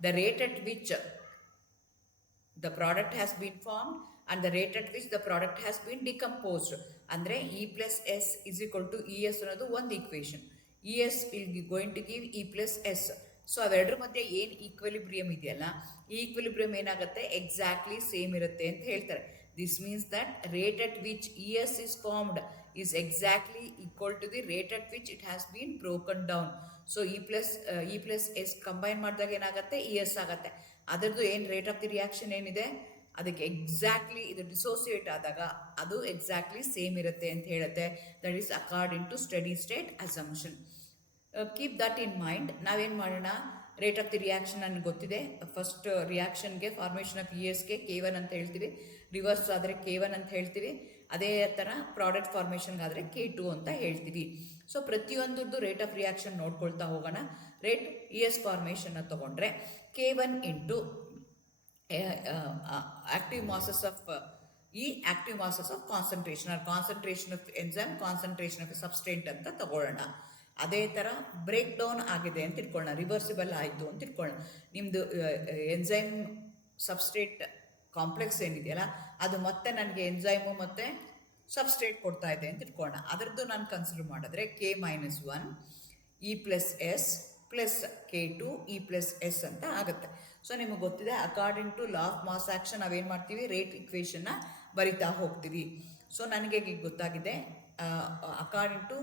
the rate at which the product has been formed and the rate at which the product has been decomposed. ಅಂದರೆ E plus S is equal to ES ಅನ್ನೋದು ಒಂದು equation. ES will be going to give E plus S. So ಅವೆರಡರ ಮಧ್ಯೆ ಏನು equilibrium ಇದೆಯಲ್ಲ, ಈ equilibrium ಏನಾಗುತ್ತೆ, exactly same ಇರುತ್ತೆ ಅಂತ ಹೇಳ್ತಾರೆ. This means that rate at which ES is formed is exactly equal to the rate at which it has been broken down. So E plus S combine ಮಾಡಿದಾಗ ಏನಾಗುತ್ತೆ, ES ಆಗುತ್ತೆ. ಅದರದ್ದು ಏನು rate of the reaction ಏನಿದೆ, ಅದಕ್ಕೆ exactly ಇದು dissociate ಆದಾಗ ಅದು ಎಕ್ಸಾಕ್ಟ್ಲಿ ಸೇಮ್ ಇರುತ್ತೆ ಅಂತ ಹೇಳುತ್ತೆ. That is according to steady state assumption. Keep that in mind. ನಾವೇನು ಮಾಡೋಣ, ರೇಟ್ ಆಫ್ ದಿ ರಿಯಾಕ್ಷನ್ ನನಗೆ ಗೊತ್ತಿದೆ. ಫಸ್ಟ್ ರಿಯಾಕ್ಷನ್ಗೆ ಫಾರ್ಮೇಷನ್ ಆಫ್ ESಗೆ K1 ಅಂತ ಹೇಳ್ತೀವಿ, ರಿವರ್ಸ್ ಆದರೆ K1 ಅಂತ ಹೇಳ್ತೀವಿ. ಅದೇ ಥರ ಪ್ರಾಡಕ್ಟ್ ಫಾರ್ಮೇಷನ್ಗಾದರೆ K2 ಅಂತ ಹೇಳ್ತೀವಿ. ಸೊ ಪ್ರತಿಯೊಂದರದ್ದು ರೇಟ್ ಆಫ್ ರಿಯಾಕ್ಷನ್ ನೋಡ್ಕೊಳ್ತಾ ಹೋಗೋಣ. ರೇಟ್ ES ಫಾರ್ಮೇಷನ್ನ ತೊಗೊಂಡ್ರೆ K1 into active masses of active masses of concentration or concentration of enzyme, concentration of substrate ಅಂತ ತಗೊಳ್ಳೋಣ. ಅದೇ ಥರ ಬ್ರೇಕ್ ಡೌನ್ ಆಗಿದೆ ಅಂತ ಇಟ್ಕೊಳ್ಳೋಣ, ರಿವರ್ಸಿಬಲ್ ಆಯಿತು ಅಂತ ಇಟ್ಕೊಳ್ಳೋಣ. ನಿಮ್ಮದು ಎನ್ಸೈಮ್ ಸಬ್ಸ್ಟ್ರೇಟ್ ಕಾಂಪ್ಲೆಕ್ಸ್ ಏನಿದೆಯಲ್ಲ, ಅದು ಮತ್ತೆ ನನಗೆ ಎನ್ಸೈಮು ಮತ್ತು ಸಬ್ಸ್ಟ್ರೇಟ್ ಕೊಡ್ತಾ ಇದೆ ಅಂತ ಇಟ್ಕೊಳ್ಳೋಣ. ಅದರದ್ದು ನಾನು ಕನ್ಸಿಡರ್ ಮಾಡಿದ್ರೆ K-1 E plus S plus K2 E plus S ಅಂತ ಆಗುತ್ತೆ. ಸೊ ನಿಮಗೆ ಗೊತ್ತಿದೆ, according to law of mass action ನಾವೇನು ಮಾಡ್ತೀವಿ, ರೇಟ್ ಇಕ್ವೇಷನ್ನ ಬರಿತಾ ಹೋಗ್ತೀವಿ. ಸೊ ನನಗೆ ಈಗ ಗೊತ್ತಾಗಿದೆ, according to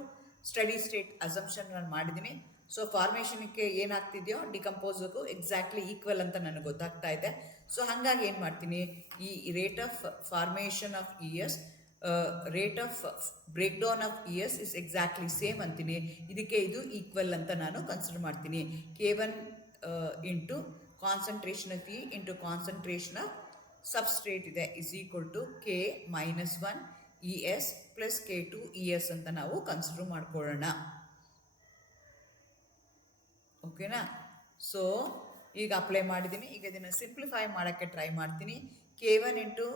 steady state assumption ನಾನು ಮಾಡಿದ್ದೀನಿ. ಸೊ ಫಾರ್ಮೇಷನ್ಗೆ ಏನಾಗ್ತಿದೆಯೋ ಡಿಕಂಪೋಸಗೂ ಎಕ್ಸಾಕ್ಟ್ಲಿ ಈಕ್ವಲ್ ಅಂತ ನನಗೆ ಗೊತ್ತಾಗ್ತಾ ಇದೆ. ಸೊ ಹಾಗಾಗಿ ಏನು ಮಾಡ್ತೀನಿ, ಈ rate of formation of ES, rate of break down of ES is exactly same ಅಂತೀನಿ. ಇದಕ್ಕೆ ಇದು ಈಕ್ವಲ್ ಅಂತ ನಾನು ಕನ್ಸಿಡರ್ ಮಾಡ್ತೀನಿ. K1 into concentration of E into concentration of substrate ಇದೆ is equal to K-1 ES plus K2 ES ಅಂತ ನಾವು consider ಮಾಡ್ಕೊಳ್ಳೋಣ. ಓಕೆನಾ? ಸೊ ಈಗ ಅಪ್ಲೈ ಮಾಡಿದ್ದೀನಿ. ಈಗ ಇದನ್ನು ಸಿಂಪ್ಲಿಫೈ ಮಾಡೋಕ್ಕೆ ಟ್ರೈ ಮಾಡ್ತೀನಿ. K1 into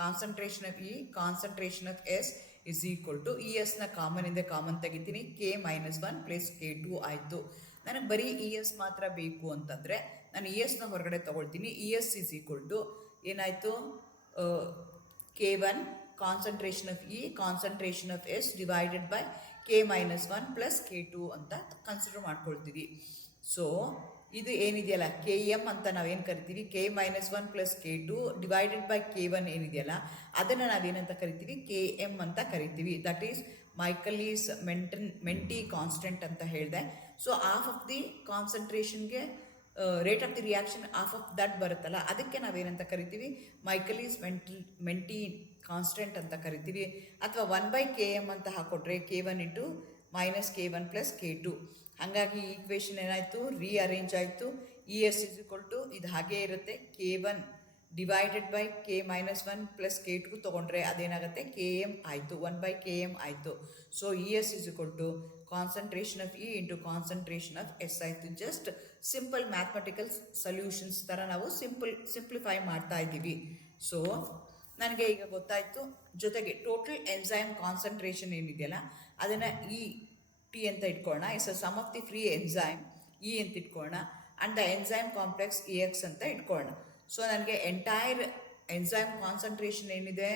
concentration of E concentration of S is equal to ESನ ಕಾಮನಿಂದ ಕಾಮನ್ ತೆಗಿತೀನಿ, K-1 ಪ್ಲಸ್ K2 ಆಯಿತು. ನನಗೆ ಬರೀ ES ಮಾತ್ರ ಬೇಕು ಅಂತಂದರೆ ನಾನು ESನ ಹೊರಗಡೆ ತೊಗೊಳ್ತೀನಿ. ES ಇಸ್ ಈಕ್ವಲ್ ಟು ಏನಾಯಿತು, K1 concentration of E concentration of S divided by K-1 plus K2 ಅಂತ ಕನ್ಸಿಡರ್ ಮಾಡ್ಕೊಳ್ತೀವಿ. ಸೊ ಇದು ಏನಿದೆಯಲ್ಲ Km ಅಂತ ನಾವೇನು ಕರಿತೀವಿ, K-1 plus K2 divided by K1 ಏನಿದೆಯಲ್ಲ ಅದನ್ನು ನಾವೇನಂತ ಕರಿತೀವಿ, Km ಅಂತ ಕರಿತೀವಿ. That is Michaelis Menten constant ಅಂತ ಹೇಳಿದೆ. ಸೊ ಹಾಫ್ ಆಫ್ ದಿ ಕಾನ್ಸಂಟ್ರೇಷನ್ಗೆ rate of the reaction half of that ಬರುತ್ತಲ್ಲ, ಅದಕ್ಕೆ ನಾವೇನಂತ ಕರಿತೀವಿ, ಮೈಕಲೀಸ್ ಮೆಂಟಿ ಕಾನ್ಸ್ಟೆಂಟ್ ಅಂತ ಕರಿತೀವಿ. ಅಥವಾ 1/Km ಅಂತ ಹಾಕ್ಕೊಟ್ರೆ K1 into minus K1 plus K2. ಹಾಗಾಗಿ ಈ ಈಕ್ವೇಷನ್ ಏನಾಯಿತು, ರೀಅರೇಂಜ್ ಆಯಿತು. ES ಇಸ್ ಈಕ್ವಲ್ ಟು ಇದು ಹಾಗೇ ಇರುತ್ತೆ, K1 divided by K minus 1 plus K2 ತೊಗೊಂಡ್ರೆ ಅದೇನಾಗುತ್ತೆ KM ಆಯಿತು, 1/KM ಆಯಿತು. So ES is equal to concentration of E into concentration of S ಆಯಿತು. ಜಸ್ಟ್ ಸಿಂಪಲ್ ಮ್ಯಾಥಮೆಟಿಕಲ್ ಸೊಲ್ಯೂಷನ್ಸ್ ಥರ ನಾವು ಸಿಂಪ್ಲಿಫೈ ಮಾಡ್ತಾ ಇದ್ದೀವಿ. ಸೊ ನನಗೆ ಈಗ ಗೊತ್ತಾಯಿತು. ಜೊತೆಗೆ ಟೋಟಲ್ ಎನ್ಸೈಮ್ ಕಾನ್ಸಂಟ್ರೇಷನ್ ಏನಿದೆಯಲ್ಲ ಅದನ್ನು ಟಿ ಅಂತ ಇಟ್ಕೊಳ್ಳೋಣ. Is a sum of the free enzyme ಅಂತ ಇಟ್ಕೊಳ್ಳೋಣ. And the enzyme complex EX ಅಂತ ಇಟ್ಕೊಳ್ಳೋಣ. ಸೊ ನನಗೆ ಎಂಟೈರ್ ಎನ್ಸೈಮ್ ಕಾನ್ಸಂಟ್ರೇಷನ್ ಏನಿದೆ,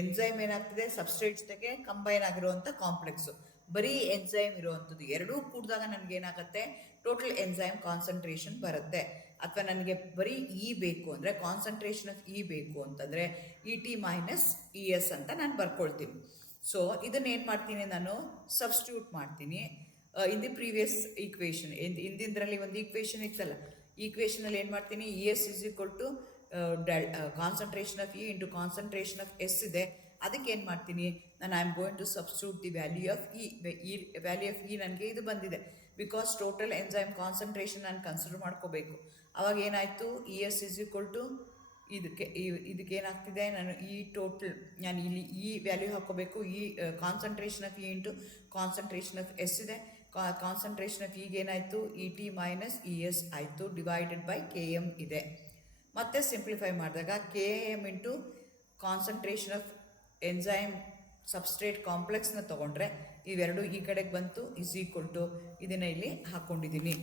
ಎನ್ಸೈಮ್ ಏನಾಗ್ತದೆ ಸಬ್ಸ್ಟ್ರೇಟ್ ಜೊತೆಗೆ ಕಂಬೈನ್ ಆಗಿರುವಂಥ ಕಾಂಪ್ಲೆಕ್ಸು, ಬರೀ ಎನ್ಸೈಮ್ ಇರುವಂಥದ್ದು ಎರಡೂ ಕೂಡಿದಾಗ ನನಗೇನಾಗುತ್ತೆ ಟೋಟಲ್ ಎನ್ಸೈಮ್ ಕಾನ್ಸಂಟ್ರೇಷನ್ ಬರುತ್ತೆ. ಅಥವಾ ನನಗೆ ಬರೀ ಬೇಕು ಅಂದರೆ ಕಾನ್ಸಂಟ್ರೇಷನ್ ಆಫ್ ಬೇಕು ಅಂತಂದರೆ ET ಮೈನಸ್ ES ಅಂತ ನಾನು ಬರ್ಕೊಳ್ತೀನಿ. ಸೊ ಇದನ್ನೇನು ಮಾಡ್ತೀನಿ, ನಾನು ಸಬ್ಸ್ಟಿಟ್ಯೂಟ್ ಮಾಡ್ತೀನಿ ಇನ್ ದಿ ಪ್ರೀವಿಯಸ್ ಈಕ್ವೇಷನ್. ಹಿಂದಿಂದ್ರಲ್ಲಿ ಒಂದು ಈಕ್ವೇಷನ್ ಇತ್ತಲ್ಲ, ಈಕ್ವೇಷನಲ್ಲಿ ಏನು ಮಾಡ್ತೀನಿ, ES is equal to concentration of into concentration of S ಇದೆ. ಅದಕ್ಕೆ ಏನು ಮಾಡ್ತೀನಿ ನಾನು, I am going to substitute the value of value of ನನಗೆ ಇದು ಬಂದಿದೆ. ಬಿಕಾಸ್ ಟೋಟಲ್ ಎನ್ಸೈಮ್ ಕಾನ್ಸಂಟ್ರೇಷನ್ ನಾನು ಕನ್ಸಿಡರ್ ಮಾಡ್ಕೋಬೇಕು. ಅವಾಗ ಏನಾಯಿತು, ES ಇಸ್ ಈಕ್ವಲ್ ಟು ಇದಕ್ಕೇನಾಗ್ತಿದೆ, ನಾನು ಟೋಟಲ್ ನಾನು ಇಲ್ಲಿ ವ್ಯಾಲ್ಯೂ ಹಾಕ್ಕೋಬೇಕು. Concentration of into concentration of S ಇದೆ. ಕಾನ್ಸಂಟ್ರೇಷನ್ ಆಫ್ ಏನಾಯಿತು, ET ಮೈನಸ್ ES ಆಯಿತು, ಡಿವೈಡೆಡ್ ಬೈ KM ಇದೆ. ಮತ್ತೆ ಸಿಂಪ್ಲಿಫೈ ಮಾಡಿದಾಗ KM into concentration of enzyme substrate ಕಾಂಪ್ಲೆಕ್ಸ್ನ ತೊಗೊಂಡ್ರೆ ಇವೆರಡು ಈ ಕಡೆಗೆ ಬಂತು, ಇಸ್ ಈಕ್ವಲ್ ಟು ಇದನ್ನು ಇಲ್ಲಿ ಹಾಕ್ಕೊಂಡಿದ್ದೀನಿ.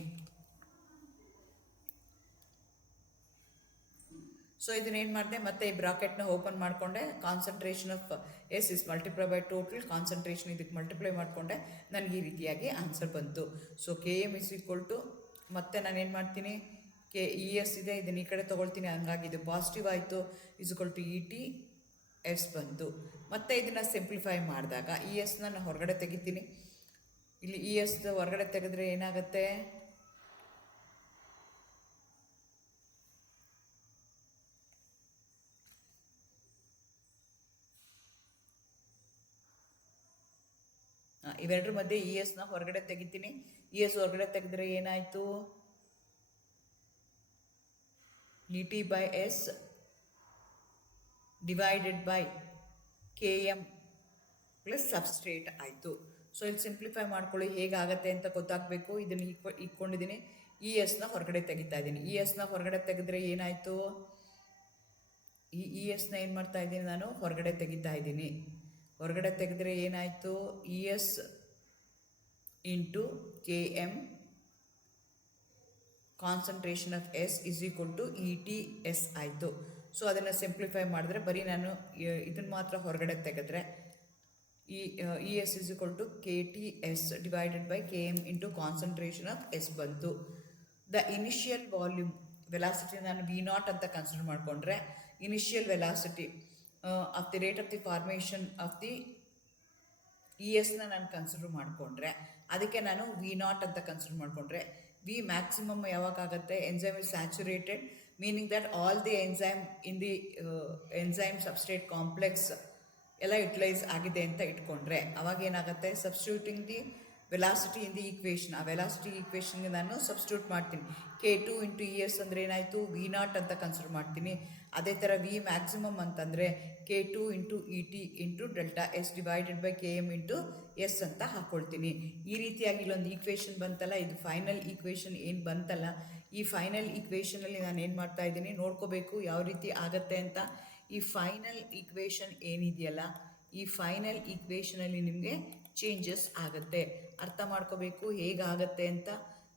ಸೊ ಇದನ್ನೇನು ಮಾಡಿದೆ, ಮತ್ತೆ ಈ ಬ್ರಾಕೆಟ್ನ ಓಪನ್ ಮಾಡಿಕೊಂಡೆ. Concentration of S is multiply by total concentration, ಇದಕ್ಕೆ ಮಲ್ಟಿಪ್ಲೈ ಮಾಡಿಕೊಂಡೆ, ನನಗೆ ಈ ರೀತಿಯಾಗಿ ಆನ್ಸರ್ ಬಂತು. So KM is equal to ಮತ್ತೆ ನಾನೇನು ಮಾಡ್ತೀನಿ, ES ಇದೆ, ಇದನ್ನು ಈ ಕಡೆ ತೊಗೊಳ್ತೀನಿ, ಹಂಗಾಗಿ ಇದು ಪಾಸಿಟಿವ್ ಆಯಿತು, is equal to ET S ಬಂತು. ಮತ್ತೆ ಇದನ್ನು ಸಿಂಪ್ಲಿಫೈ ಮಾಡಿದಾಗ ESನ ನಾನು ಹೊರಗಡೆ ತೆಗಿತೀನಿ. ಇಲ್ಲಿ ES ಹೊರಗಡೆ ತೆಗೆದ್ರೆ ಏನಾಗುತ್ತೆ, ಇವೆರಡರ ಮಧ್ಯೆ ESನ ಹೊರಗಡೆ ತೆಗಿತೀನಿ. ES ಹೊರಗಡೆ ತೆಗೆದ್ರೆ ಏನಾಯಿತು, ET by S divided by KM plus substrate ಆಯಿತು. ಸೊ ಇಲ್ಲಿ ಸಿಂಪ್ಲಿಫೈ ಮಾಡ್ಕೊಳ್ಳಿ, ಹೇಗಾಗತ್ತೆ ಅಂತ ಗೊತ್ತಾಗಬೇಕು. ಇದನ್ನು ಇಟ್ಕೊಂಡಿದ್ದೀನಿ, ESನ ಹೊರಗಡೆ ತೆಗಿತಾ ಇದ್ದೀನಿ. ESನ ಹೊರಗಡೆ ತೆಗೆದ್ರೆ ಏನಾಯಿತು, ESನ ಏನು ಮಾಡ್ತಾ ಇದ್ದೀನಿ ನಾನು, ಹೊರಗಡೆ ತೆಗಿತಾ ಇದ್ದೀನಿ. ಹೊರಗಡೆ ತೆಗೆದ್ರೆ ಏನಾಯಿತು, ES into KM concentration of S is equal to ETS ಆಯಿತು. ಸೊ ಅದನ್ನು ಸಿಂಪ್ಲಿಫೈ ಮಾಡಿದ್ರೆ ಬರೀ ನಾನು ಇದನ್ನು ಮಾತ್ರ ಹೊರಗಡೆ ತೆಗೆದ್ರೆ ES is equal to KTS divided by KM into concentration of S ಬಂತು. ದ ಇನಿಷಿಯಲ್ ವಾಲ್ಯೂಮ್ ವೆಲಾಸಿಟಿ ನಾನು V0 ಅಂತ ಕನ್ಸಿಡರ್ ಮಾಡಿಕೊಂಡ್ರೆ, initial velocity of the rate of the formation of the ESನ ನಾನು ಕನ್ಸಿಡರ್ ಮಾಡಿಕೊಂಡ್ರೆ, ಅದಕ್ಕೆ ನಾನು V0 ಅಂತ ಕನ್ಸಿಡರ್ ಮಾಡಿಕೊಂಡ್ರೆ, V ಮ್ಯಾಕ್ಸಿಮಮ್ ಯಾವಾಗಾಗುತ್ತೆ, enzyme is saturated, meaning that all the enzyme in the enzyme substrate complex ಎಲ್ಲ ಯುಟಿಲೈಸ್ ಆಗಿದೆ ಅಂತ ಇಟ್ಕೊಂಡ್ರೆ, ಅವಾಗ ಏನಾಗುತ್ತೆ, substituting the velocity in the equation, ಆ ವೆಲಾಸಿಟಿ ಈಕ್ವೇಷನ್ಗೆ ನಾನು ಸಬ್ಸ್ಟಿಟ್ಯೂಟ್ ಮಾಡ್ತೀನಿ. K2 ಇಂಟು ES ಅಂದರೆ ಏನಾಯಿತು, V0 ಅಂತ ಕನ್ಸಿಡರ್ ಮಾಡ್ತೀನಿ. ಅದೇ ಥರ V ಮ್ಯಾಕ್ಸಿಮಮ್ ಅಂತಂದರೆ K2 into ET into delta S divided by KM into S ಅಂತ ಹಾಕ್ಕೊಳ್ತೀನಿ. ಈ ರೀತಿಯಾಗಿ ಇಲ್ಲೊಂದು ಈಕ್ವೇಷನ್ ಬಂತಲ್ಲ, ಇದು ಫೈನಲ್ ಈಕ್ವೇಷನ್ ಏನು ಬಂತಲ್ಲ, ಈ ಫೈನಲ್ ಈಕ್ವೇಷನಲ್ಲಿ ನಾನು ಏನು ಮಾಡ್ತಾ ಇದ್ದೀನಿ ನೋಡ್ಕೋಬೇಕು ಯಾವ ರೀತಿ ಆಗುತ್ತೆ ಅಂತ. ಈ ಫೈನಲ್ ಈಕ್ವೇಷನ್ ಏನಿದೆಯಲ್ಲ, ಈ ಫೈನಲ್ ಈಕ್ವೇಷನಲ್ಲಿ ನಿಮಗೆ ಚೇಂಜಸ್ ಆಗುತ್ತೆ, ಅರ್ಥ ಮಾಡ್ಕೋಬೇಕು ಹೇಗಾಗತ್ತೆ ಅಂತ.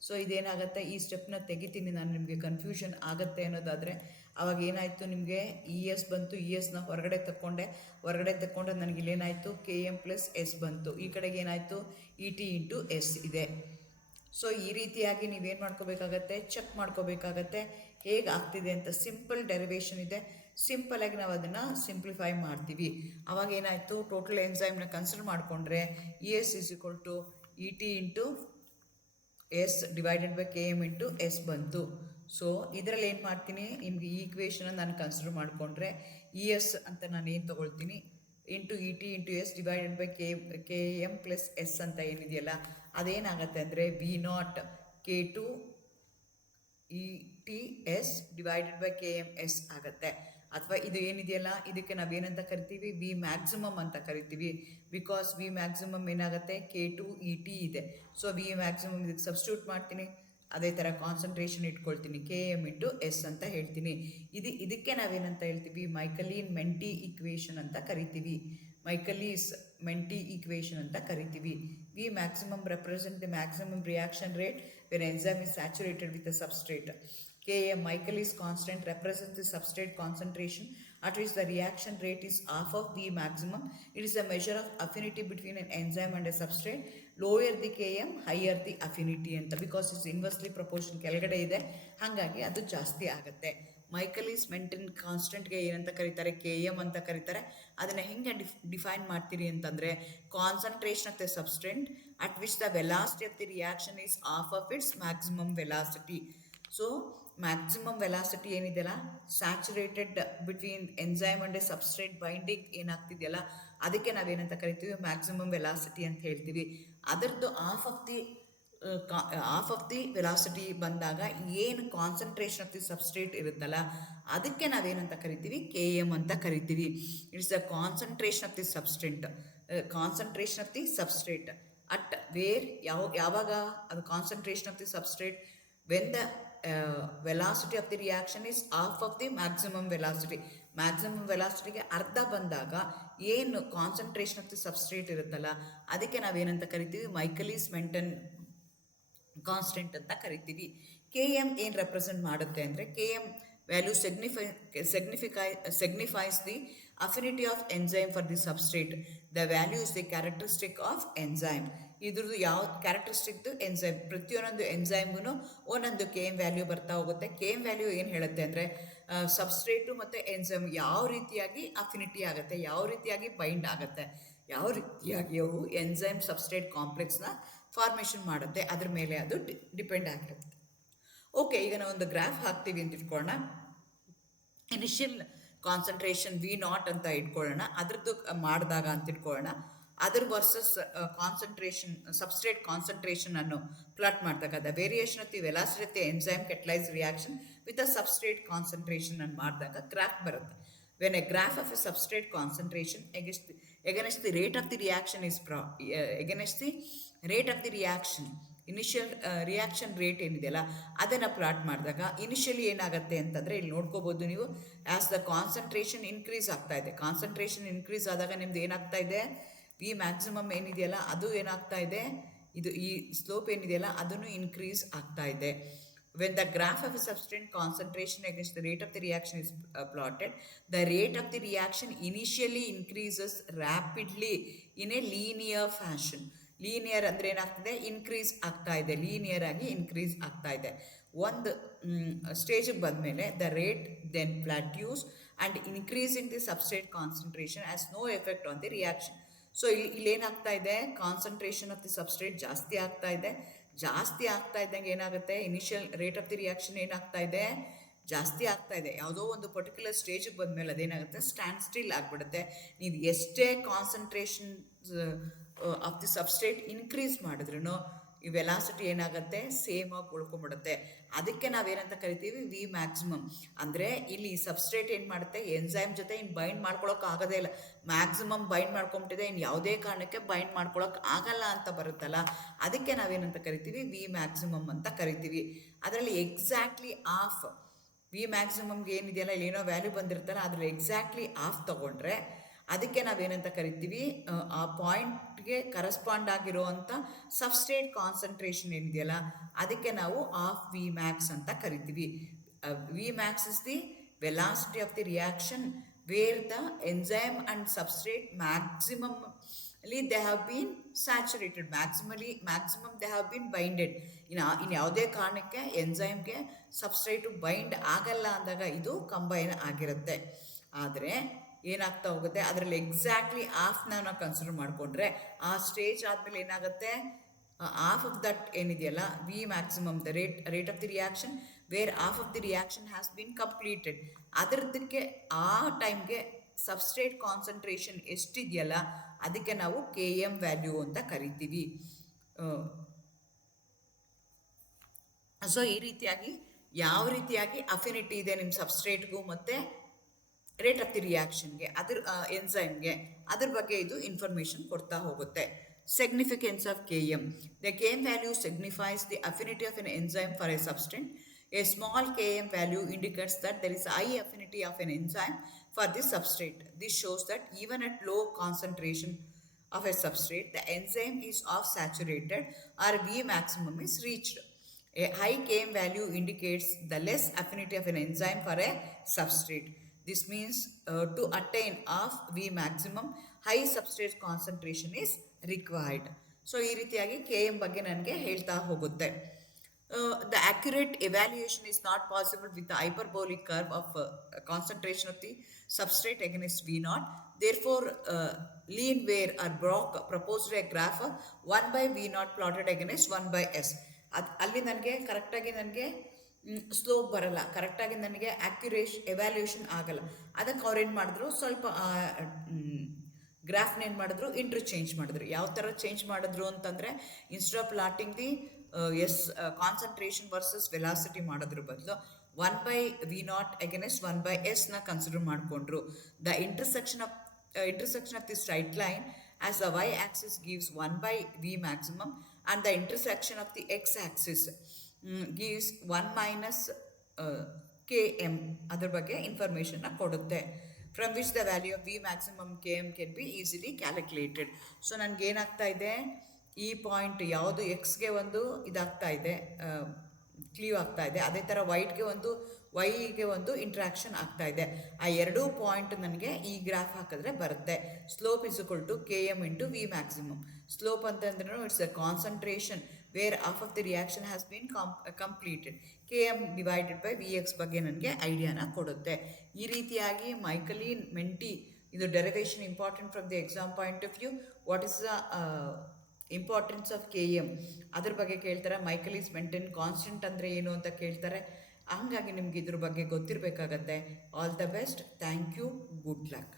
ಸೊ ಇದೇನಾಗುತ್ತೆ, ಈ ಸ್ಟೆಪ್ನ ತೆಗಿತೀನಿ ನಾನು, ನಿಮಗೆ ಕನ್ಫ್ಯೂಷನ್ ಆಗುತ್ತೆ ಅನ್ನೋದಾದರೆ. ಆವಾಗ ಏನಾಯಿತು, ನಿಮಗೆ ES ಬಂತು, ESನ ಹೊರಗಡೆ ತಕ್ಕೊಂಡೆ ನನಗೆ ಇಲ್ಲೇನಾಯಿತು, KM ಪ್ಲಸ್ S ಬಂತು. ಈ ಕಡೆಗೆ ಏನಾಯಿತು, ET ಇಂಟು S ಇದೆ. ಸೊ ಈ ರೀತಿಯಾಗಿ ನೀವೇನು ಮಾಡ್ಕೋಬೇಕಾಗತ್ತೆ, ಚೆಕ್ ಮಾಡ್ಕೋಬೇಕಾಗತ್ತೆ ಹೇಗೆ ಆಗ್ತಿದೆ ಅಂತ. ಸಿಂಪಲ್ ಡೆರಿವೇಷನ್ ಇದೆ, ಸಿಂಪಲಾಗಿ ನಾವು ಅದನ್ನು ಸಿಂಪ್ಲಿಫೈ ಮಾಡ್ತೀವಿ. ಅವಾಗ ಏನಾಯಿತು, ಟೋಟಲ್ ಎನ್ಸೈಮ್ನ ಕನ್ಸಿಡರ್ ಮಾಡಿಕೊಂಡ್ರೆ ES is equal to ET into S divided by KM into S ಬಂತು. ಸೊ ಇದರಲ್ಲಿ ಏನು ಮಾಡ್ತೀನಿ, ನಿಮಗೆ ಈ ಈಕ್ವೇಷನ್ ನಾನು ಕನ್ಸಿಡರ್ ಮಾಡಿಕೊಂಡ್ರೆ ES ಅಂತ ನಾನು ಏನು ತೊಗೊಳ್ತೀನಿ, into ET into S divided by KM plus S ಅಂತ ಏನಿದೆಯಲ್ಲ, ಅದೇನಾಗುತ್ತೆ ಅಂದರೆ V0 K2 E T S divided by K M S ಆಗುತ್ತೆ. ಅಥವಾ ಇದು ಏನಿದೆಯಲ್ಲ ಇದಕ್ಕೆ ನಾವೇನಂತ ಕರಿತೀವಿ, ವಿ ಮ್ಯಾಕ್ಸಿಮಮ್ ಅಂತ ಕರಿತೀವಿ. ಬಿಕಾಸ್ ವಿ ಮ್ಯಾಕ್ಸಿಮಮ್ ಏನಾಗುತ್ತೆ, K2ET ಇದೆ. ಸೊ ವಿ ಮ್ಯಾಕ್ಸಿಮಮ್ ಇದಕ್ಕೆ ಸಬ್ಸ್ಟಿಟ್ಯೂಟ್ ಮಾಡ್ತೀನಿ. ಅದೇ ಥರ ಕಾನ್ಸಂಟ್ರೇಷನ್ ಇಟ್ಕೊಳ್ತೀನಿ, Km/S ಅಂತ ಹೇಳ್ತೀನಿ. ಇದಕ್ಕೆ ನಾವೇನಂತ ಹೇಳ್ತೀವಿ, ಮೈಕಲೀನ್ ಮೆಂಟಿ ಈಕ್ವೇಷನ್ ಅಂತ ಕರಿತೀವಿ. ಮೈಕಲೀಸ್ ಮೆಂಟಿ ಈಕ್ವೇಷನ್ ಅಂತ ಕರಿತೀವಿ. V maximum represent the maximum reaction rate when enzyme is saturated with a substrate. Km Michaelis constant represents the substrate concentration at which the reaction rate is half of V maximum. It is a measure of affinity between an enzyme and a substrate. Lower the Km, higher the affinity ಅಂತ, because it's inversely proportion ಕೆಳಗಡೆ ಇದೆ, ಹಾಗಾಗಿ ಅದು ಜಾಸ್ತಿ ಆಗುತ್ತೆ. ಮೈಕಲೀಸ್ Menten ಕಾನ್ಸ್ಟೆಂಟ್ಗೆ ಏನಂತ ಕರೀತಾರೆ, Km ಅಂತ ಕರೀತಾರೆ. ಅದನ್ನು ಹೆಂಗೆ ಡಿಫೈನ್ ಮಾಡ್ತೀರಿ ಅಂತಂದರೆ, concentration of the substrate at which the velocity of the reaction is half of its maximum velocity. So maximum velocity ಏನಿದೆಯಲ್ಲ, saturated between enzyme and a substrate binding ಏನಾಗ್ತಿದೆಯಲ್ಲ, ಅದಕ್ಕೆ ನಾವೇನಂತ ಕರಿತೀವಿ, ಮ್ಯಾಕ್ಸಿಮಮ್ ವೆಲಾಸಿಟಿ ಅಂತ ಹೇಳ್ತೀವಿ. ಅದರದ್ದು ಹಾಫ್ ಆಫ್ ದಿ ವೆಲಾಸಿಟಿ ಬಂದಾಗ ಏನು ಕಾನ್ಸಂಟ್ರೇಷನ್ ಆಫ್ ದಿ ಸಬ್ಸ್ಟ್ರೇಟ್ ಇರುತ್ತಲ್ಲ, ಅದಕ್ಕೆ ನಾವೇನಂತ ಕರಿತೀವಿ, Km ಅಂತ ಕರಿತೀವಿ. It's the concentration of the substrate at where, ಯಾವಾಗ ಅದು concentration of the substrate when the velocity of the reaction is half of the maximum velocity. Maximum ವೆಲಾಸಿಟಿಗೆ ಅರ್ಧ ಬಂದಾಗ ಏನು ಕಾನ್ಸಂಟ್ರೇಷನ್ ಆಫ್ ದಿ ಸಬ್ಸ್ಟ್ರೇಟ್ ಇರುತ್ತಲ್ಲ, ಅದಕ್ಕೆ ನಾವೇನಂತ ಕರಿತೀವಿ, ಮೈಕಲೀಸ್ ಮೆಂಟನ್ ಕಾನ್ಸ್ಟೆಂಟ್ ಅಂತ ಕರಿತೀವಿ. Km ಏನು ರೆಪ್ರೆಸೆಂಟ್ ಮಾಡುತ್ತೆ ಅಂದರೆ, Km value signifies the affinity of enzyme for the substrate. The value is the characteristic of enzyme. ಇದ್ರದ್ದು ಯಾವ ಕ್ಯಾರೆಕ್ಟರಿಸ್ಟಿಕ್ದು ಎಂಜೈಮ್, ಪ್ರತಿಯೊಂದೊಂದು ಎಂಜೈಮ್ಗೂ ಒಂದೊಂದು Km ವ್ಯಾಲ್ಯೂ ಬರ್ತಾ ಹೋಗುತ್ತೆ. Km ವ್ಯಾಲ್ಯೂ ಏನು ಹೇಳುತ್ತೆ ಅಂದರೆ, ಸಬ್ಸ್ಟ್ರೇಟು ಮತ್ತು ಎಂಜೈಮ್ ಯಾವ ರೀತಿಯಾಗಿ ಅಫಿನಿಟಿ ಆಗುತ್ತೆ, ಯಾವ ರೀತಿಯಾಗಿ ಬೈಂಡ್ ಆಗುತ್ತೆ, ಯಾವ ರೀತಿಯಾಗಿ ಅವು ಎಂಜೈಮ್ ಸಬ್ಸ್ಟ್ರೇಟ್ ಕಾಂಪ್ಲೆಕ್ಸ್ನ ಫಾರ್ಮೇಷನ್ ಮಾಡುತ್ತೆ, ಅದ್ರ ಮೇಲೆ ಅದು ಡಿಪೆಂಡ್ ಆಗಿರುತ್ತೆ. ಓಕೆ, ಈಗ ನಾವು ಒಂದು ಗ್ರಾಫ್ ಹಾಕ್ತೀವಿ ಅಂತ ಇಟ್ಕೊಳ್ಳೋಣ. ಇನಿಷಿಯಲ್ ಕಾನ್ಸಂಟ್ರೇಷನ್ V0 ಅಂತ ಇಟ್ಕೊಳ್ಳೋಣ, ಅದ್ರದ್ದು ಮಾಡಿದಾಗ ಅಂತ ಇಟ್ಕೊಳ್ಳೋಣ. Other versus concentration, substrate concentration ಅನ್ನು ಪ್ಲಾಟ್ ಮಾಡಿದಾಗ the variation of the velocity of the enzyme catalyse reaction with a substrate concentration ಅನ್ನು ಮಾಡಿದಾಗ ಗ್ರಾಫ್ ಬರುತ್ತೆ. When a graph of a substrate concentration against the rate of the reaction is against the rate of the reaction, initial reaction rate ಏನಿದೆಯಲ್ಲ ಅದನ್ನು plot ಮಾಡಿದಾಗ initially ಏನಾಗುತ್ತೆ ಅಂತಂದರೆ, ಇಲ್ಲಿ ನೋಡ್ಕೋಬೋದು ನೀವು, ಆ್ಯಸ್ ದ ಕಾನ್ಸಂಟ್ರೇಷನ್ ಇನ್ಕ್ರೀಸ್ ಆಗ್ತಾ ಇದೆ. ಕಾನ್ಸಂಟ್ರೇಷನ್ ಇನ್ಕ್ರೀಸ್ ಆದಾಗ ನಿಮ್ದು ಏನಾಗ್ತಾ ಇದೆ, ವಿ ಮ್ಯಾಕ್ಸಿಮಮ್ ಏನಿದೆಯಲ್ಲ ಅದು ಏನಾಗ್ತಾ ಇದೆ, ಇದು ಈ ಸ್ಲೋಪ್ ಏನಿದೆಯಲ್ಲ ಅದನ್ನು ಇನ್ಕ್ರೀಸ್ ಆಗ್ತಾ ಇದೆ. When the graph of a substrate concentration against the rate of the reaction is plotted, the rate of the reaction initially increases rapidly in a linear fashion. Linear ಅಂದರೆ ಏನಾಗ್ತದೆ, ಇನ್ಕ್ರೀಸ್ ಆಗ್ತಾ ಇದೆ, linear ಆಗಿ increase ಆಗ್ತಾ ಇದೆ. ಒಂದು ಸ್ಟೇಜಿಗೆ ಬಂದಮೇಲೆ the rate then plateaus and increasing the substrate concentration has no effect on the reaction. So ಇಲ್ಲೇನಾಗ್ತಾ ಇದೆ, ಕಾನ್ಸಂಟ್ರೇಷನ್ ಆಫ್ ದಿ ಸಬ್ಸ್ಟ್ರೇಟ್ ಜಾಸ್ತಿ ಆಗ್ತಾ ಇದೆ. ಜಾಸ್ತಿ ಆಗ್ತಾ ಇದ್ದಂಗೆ ಏನಾಗುತ್ತೆ, initial rate of the reaction ಏನಾಗ್ತಾ ಇದೆ, ಜಾಸ್ತಿ ಆಗ್ತಾ ಇದೆ. ಯಾವುದೋ ಒಂದು ಪರ್ಟಿಕ್ಯುಲರ್ ಸ್ಟೇಜಿಗೆ ಬಂದಮೇಲೆ ಅದೇನಾಗುತ್ತೆ, ಸ್ಟ್ಯಾಂಡ್ ಸ್ಟಿಲ್ ಆಗಿಬಿಡುತ್ತೆ. ನೀವು ಎಷ್ಟೇ concentration of the substrate increase ಮಾಡಿದ್ರೂ ಈ ವೆಲಾಸಿಟಿ ಏನಾಗುತ್ತೆ, ಸೇಮ್ ಆಗಿ ಉಳ್ಕೊಂಡ್ಬಿಡುತ್ತೆ. ಅದಕ್ಕೆ ನಾವೇನಂತ ಕರಿತೀವಿ, ವಿ ಮ್ಯಾಕ್ಸಿಮಮ್. ಅಂದರೆ ಇಲ್ಲಿ ಸಬ್ಸ್ಟ್ರೇಟ್ ಏನು ಮಾಡುತ್ತೆ, ಎಂಜೈಮ್ ಜೊತೆ ಇನ್ನು ಬೈಂಡ್ ಮಾಡ್ಕೊಳಕ್ಕೆ ಆಗೋದೇ ಇಲ್ಲ, ಮ್ಯಾಕ್ಸಿಮಮ್ ಬೈಂಡ್ ಮಾಡ್ಕೊಂಬಿಟ್ಟಿದೆ, ಇನ್ನು ಯಾವುದೇ ಕಾರಣಕ್ಕೆ ಬೈಂಡ್ ಮಾಡ್ಕೊಳಕ್ಕೆ ಆಗಲ್ಲ ಅಂತ ಬರುತ್ತಲ್ಲ, ಅದಕ್ಕೆ ನಾವೇನಂತ ಕರಿತೀವಿ, ವಿ ಮ್ಯಾಕ್ಸಿಮಮ್ ಅಂತ ಕರಿತೀವಿ. ಅದರಲ್ಲಿ ಎಕ್ಸಾಕ್ಟ್ಲಿ ಆಫ್ ವಿ ಮ್ಯಾಕ್ಸಿಮಮ್ಗೆ ಏನಿದೆಯಲ್ಲ, ಇಲ್ಲಿ ಏನೋ ವ್ಯಾಲ್ಯೂ ಬಂದಿರ್ತಾರ, ಅದರಲ್ಲಿ ಎಕ್ಸಾಕ್ಟ್ಲಿ ಆಫ್ ತೊಗೊಂಡ್ರೆ ಅದಕ್ಕೆ ನಾವೇನಂತ ಕರಿತೀವಿ, ಆ ಪಾಯಿಂಟ್ಗೆ ಕರೆಸ್ಪಾಂಡ್ ಆಗಿರೋವಂಥ ಸಬ್ಸ್ಟ್ರೇಟ್ ಕಾನ್ಸಂಟ್ರೇಷನ್ ಏನಿದೆಯಲ್ಲ ಅದಕ್ಕೆ ನಾವು ಆಫ್ ವಿ ಮ್ಯಾಕ್ಸ್ ಅಂತ ಕರಿತೀವಿ. V max is the velocity of the reaction where the enzyme and substrate ಮ್ಯಾಕ್ಸಿಮಮ್ಲಿ they have been saturated, maximum they have been binded. ಇನ್ನು ಯಾವುದೇ ಕಾರಣಕ್ಕೆ ಎಂಜೈಮ್ಗೆ ಸಬ್ಸ್ಟ್ರೇಟು ಬೈಂಡ್ ಆಗಲ್ಲ ಅಂದಾಗ ಇದು ಕಂಬೈನ್ ಆಗಿರುತ್ತೆ. ಆದರೆ ಏನಾಗ್ತಾ ಹೋಗುತ್ತೆ, ಅದರಲ್ಲಿ ಎಕ್ಸಾಕ್ಟ್ಲಿ ಹಾಫ್ನ ನಾವು ಕನ್ಸಿಡರ್ ಮಾಡಿಕೊಂಡ್ರೆ ಆ ಸ್ಟೇಜ್ ಆದಮೇಲೆ ಏನಾಗುತ್ತೆ, ಹಾಫ್ ಆಫ್ ದಟ್ ಏನಿದೆಯಲ್ಲ V maximum, the rate of the reaction where half of the reaction has been completed, ಅದರದಕ್ಕೆ ಆ ಟೈಮ್ಗೆ ಸಬ್ಸ್ಟ್ರೇಟ್ ಕಾನ್ಸಂಟ್ರೇಷನ್ ಎಷ್ಟಿದೆಯಲ್ಲ ಅದಕ್ಕೆ ನಾವು Km ವ್ಯಾಲ್ಯೂ ಅಂತ ಕರಿತೀವಿ. ಸೊ ಈ ರೀತಿಯಾಗಿ ಯಾವ ರೀತಿಯಾಗಿ ಅಫಿನಿಟಿ ಇದೆ ನಿಮ್ಮ ಸಬ್ಸ್ಟ್ರೇಟ್ಗೂ ಮತ್ತು ರೇಟ್ ಆಫ್ ದಿ ರಿಯಾಕ್ಷನ್ಗೆ ಅದ್ರ ಎನ್ಸೈಮ್ಗೆ ಅದ್ರ ಬಗ್ಗೆ ಇದು ಇನ್ಫಾರ್ಮೇಷನ್ ಕೊಡ್ತಾ ಹೋಗುತ್ತೆ. Significance of Km. The Km value signifies the affinity of an enzyme for a substance. A small Km value indicates that there is high affinity of an enzyme for this substrate. This shows that even at low concentration of a substrate, the enzyme is off saturated or V maximum is reached. A high Km value indicates the less affinity of an enzyme for a substrate. This means to attain of V maximum, high substrate concentration is required. So ಈ ರೀತಿಯಾಗಿ K M ಬಗ್ಗೆ ನನಗೆ ಹೇಳ್ತಾ ಹೋಗುತ್ತೆ. The accurate evaluation is not possible with the hyperbolic curve of concentration of the substrate against V naught. Therefore, Lean, Ware or Brock proposed a graph of 1 by V naught plotted against 1 by S. ಅಲ್ಲಿ ನನಗೆ ಕರೆಕ್ಟಾಗಿ ನನಗೆ slope ಬರಲ್ಲ, ಕರೆಕ್ಟಾಗಿ ನನಗೆ evaluation ಆಗಲ್ಲ. ಅದಕ್ಕೆ ಅವ್ರು ಏನು ಮಾಡಿದ್ರು, ಸ್ವಲ್ಪ ಗ್ರಾಫ್ನ ಏನು ಮಾಡಿದ್ರು, ಇಂಟರ್ಚೇಂಜ್ ಮಾಡಿದ್ರು. ಯಾವ ಥರ ಚೇಂಜ್ ಮಾಡಿದ್ರು ಅಂತಂದರೆ, instead of plotting the concentration versus velocity ಮಾಡೋದ್ರ ಬದಲು 1 by V naught against 1 by S consider ಮಾಡಿಕೊಂಡ್ರು. The intersection of the straight line as the y-axis gives 1 by V maximum and the intersection of the x-axis gives 1 minus Km. ಅದರ ಬಗ್ಗೆ ಇನ್ಫಾರ್ಮೇಷನ್ನ ಕೊಡುತ್ತೆ. From which the value of V maximum Km can be easily calculated. So ನನಗೇನಾಗ್ತಾ ಇದೆ, ಈ point ಯಾವುದು ಎಕ್ಸ್ಗೆ ಒಂದು ಇದಾಗ್ತಾ ಇದೆ, ಕ್ಲೀವ್ ಆಗ್ತಾ ಇದೆ, ಅದೇ ಥರ ವೈಗೆ ಒಂದು ಇಂಟ್ರಾಕ್ಷನ್ ಆಗ್ತಾ ಇದೆ. ಆ ಎರಡೂ ಪಾಯಿಂಟ್ ನನಗೆ ಈ ಗ್ರಾಫ್ ಹಾಕಿದ್ರೆ ಬರುತ್ತೆ. Slope is equal to Km into V maximum. Slope ಅಂತಂದ್ರೂ it's a concentration where half of the reaction has been completed. Km divided by Vx ಬಗ್ಗೆ ನನಗೆ ಐಡಿಯಾನ ಕೊಡುತ್ತೆ. ಈ ರೀತಿಯಾಗಿ ಮೈಕಲಿ ಮೆಂಟಿ ಇದು derivation important from the exam point of view. What is the importance of Km ಅದ್ರ ಬಗ್ಗೆ ಕೇಳ್ತಾರೆ. ಮೈಕಲೀಸ್ ಮೆಂಟನ್ ಕಾನ್ಸ್ಟೆಂಟ್ ಅಂದರೆ ಏನು ಅಂತ ಕೇಳ್ತಾರೆ. ಹಾಗಾಗಿ ನಿಮ್ಗೆ ಇದ್ರ ಬಗ್ಗೆ ಗೊತ್ತಿರಬೇಕಾಗತ್ತೆ. All the best. Thank you. Good luck.